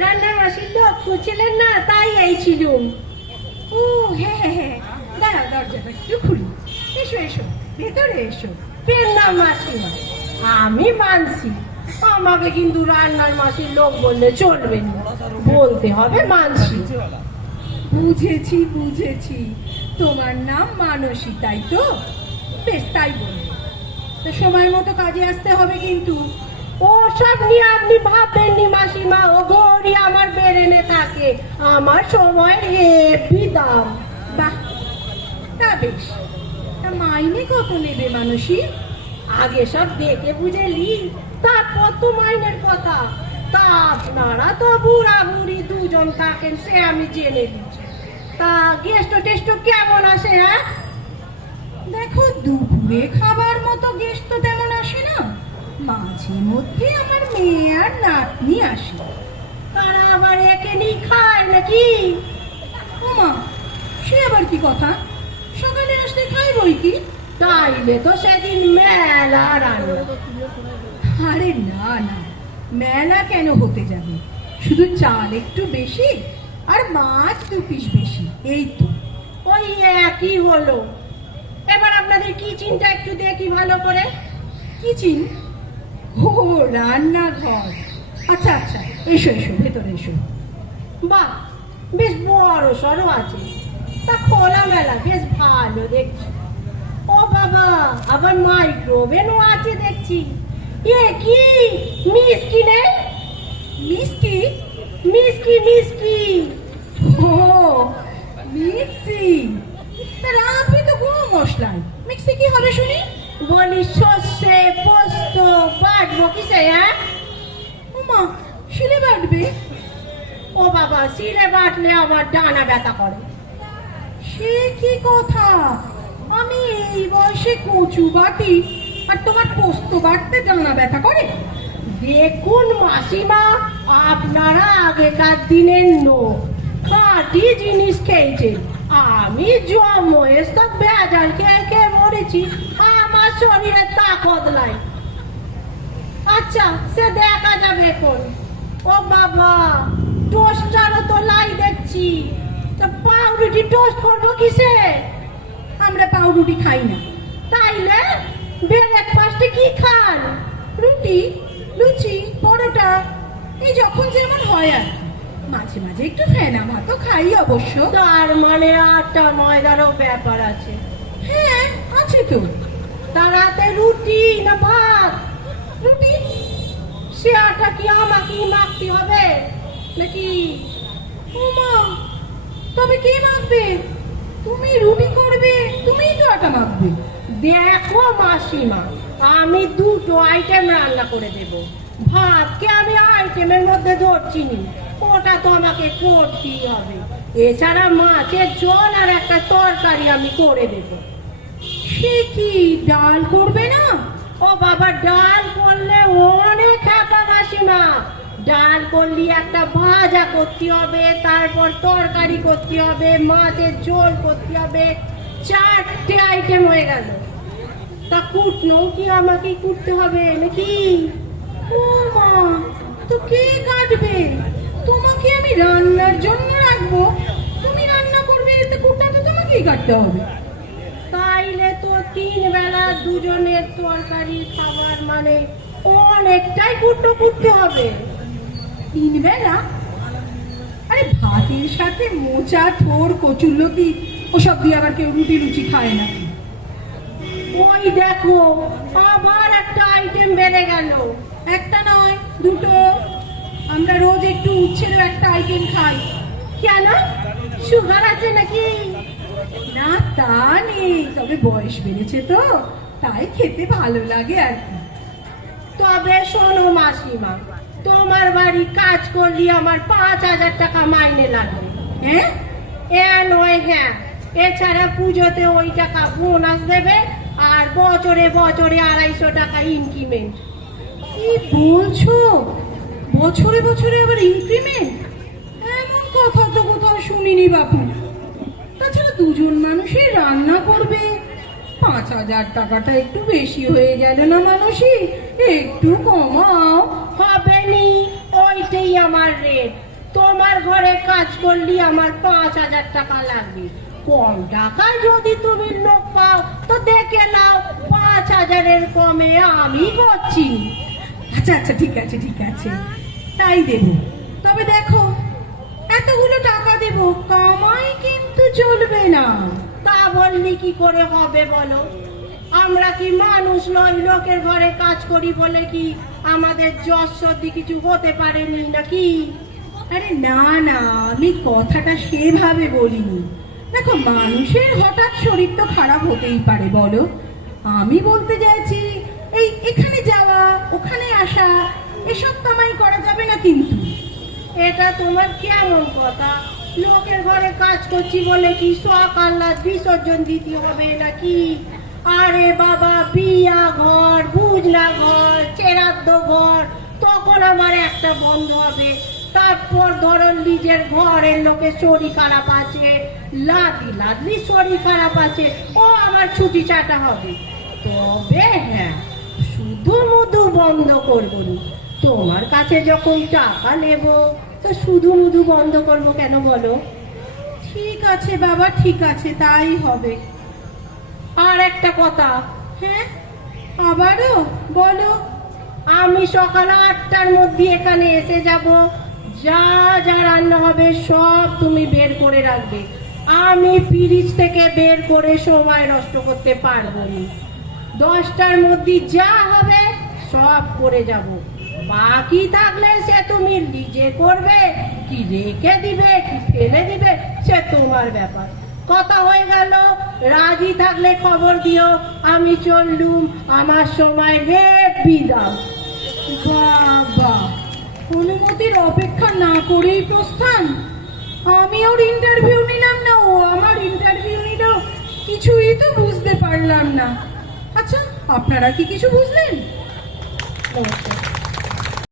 রান্নার মাসির লোক খুঁজছিলেন না, তাই এইছিলুম ও হ্যাঁ হ্যাঁ হ্যাঁ দাঁড়াও, দরজাটা একটু খুলি। এসো এসো, ভেতরে এসো। ফের না মাসিমা। আমি মানছি। আমাকে কিন্তু রান্নার মাসির লোক বললে চলবে না। বলতে হবে মানছি। বুঝেছি বুঝেছি। তোমার নাম মানসী, তাই তো? বেশ, তাই বলব। তো সময় মতো কাজে আসতে হবে কিন্তু। ও সব নিয়ে আপনি ভাববেননি মাসিমা। ও গৌরি আমার বেরেনে থাকে। আমার সময় হেভি দাম বাহ, তা মাইনে কত নেবে মানসী? আগে সব দেখে বুঝে লি। তারপর তো মাইনের কথা। তা আপনারা তো বুড়া বুড়ি দুজন থাকেন, সে আমি জেনে দিচ্ছি তা গেস্ট টেস্ট কেমন আসে হ্যাঁ? দেখো, দুপুরে খাবার মতো মাঝে মধ্যে আমার মেয়ে আর নাতনি আসে। তারা আবার একে নিয়ে খায় নাকি? ওমা সে আবার কি কথা? সকালে আসলে খাই বই কি তাইলে তো সেদিন মেলা রান্না। আরে না না মেলা কেন হতে যাবে? শুধু চাল একটু বেশি আর মাছ দু পিস বেশি এই তো। ওই একই হলো। এবার আপনাদের কি চিন্তা একটু দেখি ভালো করে। কিচিন? ও, রান্নাঘর। আচ্ছা আচ্ছা এসো এসো, ভেতরে এসো। বাহ বেশ বড় সড়ো আছে। তা খোলা মেলা বেশ ভালো দেখছি। ও বাবা, আবার মাইক্রোওভেনও আছে দেখছি। এ, কি? মিষ্টি নেই? মিষ্টি? মিষ্টি মিষ্টি। ও মিক্সি তা রাখবি তো গুঁড়ো মশলায়। মিক্সি কি হবে শুনি? বলি, সর্ষে, পোস্ত, বাটবো, কিসে হ্যাঁ? ওমা, শিলে বাটবে? ও বাবা সিরে বাটলে আমার ডানা ব্যথা করে। সে কি কথা? আমি এই বয়সে কচু বাটি আর তোমার পোস্ত বাটতে জানা ব্যথা করে? দেখুন মাসিমা, আপনারা আগেকার দিনের লোক। খাঁটি জিনিস খেয়েছে আমি জন্মে সব বেজাল খেয়ে খেয়ে মরেছি। আমার শরীরে তাকত নাই আচ্ছা সে দেখা যাবে এখন। ও বাবা টোস্টারও তো লাই দেখছি। পাউরুটি টোস্ট করব কিসে? আমরা পাউরুটি খাই না। তাইলে ব্রেকফাস্টে কি খান? রুটি, লুচি, পরোটা। এই যখন যেমন হয় আর মাঝে মাঝে একটু ফেনা ভাতও খাই অবশ্য। তার মানে আটটা ময়দারও ব্যাপার আছে। হ্যাঁ আছে তো। তার রাতে রুটি না ভাত? রুটি। সে আটা কি আমাকেই মাখতে হবে? নাকি? ওমা তবে কে মাখবে? তুমি রুটি করবে তুমিই তো আটা মাখবে। দেখো মাসিমা আমি দুটো আইটেম রান্না করে দেব। ভাতকে আমি আইটেমের মধ্যে ধরছি নি। ওটা তো আমাকে করতেই হবে। এছাড়া মাছের জল আর একটা তরকারি আমি করে দেবো। সে কি ডাল করবে না? ও বাবা, ডাল করলে অনেক হ্যাপা মাসিমা ডাল করলে একটা ভাজা করতে হবে, তারপর তরকারি করতে হবে, মাছের ঝোল করতে হবে, চারটে আইটেম হয়ে গেল। তা কুটনো কি আমাকে কুটতে হবে নাকি? ও মা, তো কে কাটবে? তোমাকে আমি রান্নার জন্য রাখব। তুমি রান্না করবে, এতে কুটা তো তোমাকেই কাটতে হবে। তিন বেলা দুজনের তরকারি, খাবার মানে অনেকটাই কুটতে হবে। তিন বেলা আরে ভাতের সাথে মোচা, থোর কচুরলতি ওসব দিয়ে আবার কেউ রুটি লুচি খায় না। ওই দেখো, আবার একটা আইটেম বেড়ে গেল। একটা নয়, দুটো। আমরা রোজ একটু উচ্ছেরও একটা আইটেম খাই। কেন? সুগার আছে নাকি? না তা নেই তবে বয়স বেড়েছে তো তাই খেতে ভালো লাগে আর কি। তবে শোনো মাসিমা তোমার বাড়ি কাজ করলি আমার পাঁচ হাজার টাকা মাইনে লাগবে হ্যাঁ এ নয় হ্যাঁ। এছাড়া পুজোতে ওই টাকা বোনাস দেবে আর বছরে বছরে আড়াইশো টাকা ইনক্রিমেন্ট কি বলছো? বছরে বছরে আবার ইনক্রিমেন্ট এমন কথা তো কোথাও শুনিনি বাপু। দুজন মানুষই রান্না করবে। পাঁচ হাজার টাকাটা একটু বেশি হয়ে গেল না মানুষই একটু কমাও। হবে নি ওইটাই আমার রেট তোমার ঘরে কাজ করলে আমার পাঁচ হাজার টাকা লাগবে। কম টাকায় যদি তুমি লোক পাও তো দেখে নাও পাঁচ হাজারের কমে আমি করছি। আচ্ছা আচ্ছা ঠিক আছে ঠিক আছে। তাই দেব। তবে দেখো এতগুলো টাকা দেব কামাই কিন্তু চলবে না। তা বললি কি করে হবে বলো? আমরা কি মানুষ নই লোকের ঘরে কাজ করি বলে কি আমাদের জ্বর সর্দি কিছু হতে পারেনি নাকি? আরে না না আমি কথাটা সেভাবে বলিনি। দেখো মানুষের হঠাৎ শরীর তো খারাপ হতেই পারে বলো। আমি বলতে চাইছি এই এখানে যাওয়া ওখানে আসা এসব কামাই করা যাবে না কিন্তু। এটা তোমার কেমন কথা? লোকের ঘরে কাজ করছি বলে কি সকাল্লা বিসর্জন দিতে হবে নাকি? আরে বাবা, বিয়া ঘর বুঝনা ঘর, চেরাদ্দ ঘর, তখন আমার একটা বন্ধ হবে। তারপর ধরো নিজের ঘরের লোকের শরীর খারাপ আছে, লাদি লাদলি শরীর খারাপ আছে, ও আমার ছুটি চাটা হবে। তবে হ্যাঁ শুধু মুধু বন্ধ করব তোমার কাছে যখন টাকা নেব তো শুধু মুধু বন্ধ করব কেন বলো? ঠিক আছে বাবা ঠিক আছে তাই হবে। আর একটা কথা। হ্যাঁ? আবারও? বলো। আমি সকাল আটটার মধ্যে এখানে এসে যাব। যা যা রান্না হবে সব তুমি বের করে রাখবে। আমি ফ্রিজ থেকে বের করে সময় নষ্ট করতে পারব না। দশটার মধ্যে যা হবে সব করে যাব। বাকি থাকলে সে তুমি নিজে করবে, কি রেখে দিবে, কি ফেলে দিবে, সে তোমার ব্যাপার। কথা হয়ে গেল, রাজি থাকলে খবর দিও, আমি চললুম, আমার সময় হেপি দাও বাবা, অনুমতির অপেক্ষা না করেই প্রস্থান। আমি ওর ইন্টারভিউ নিলাম না, ও আমার ইন্টারভিউ নিল। কিছুই তো বুঝতে পারলাম না। আচ্ছা আপনারা কি কিছু বুঝলেন? নমস্কার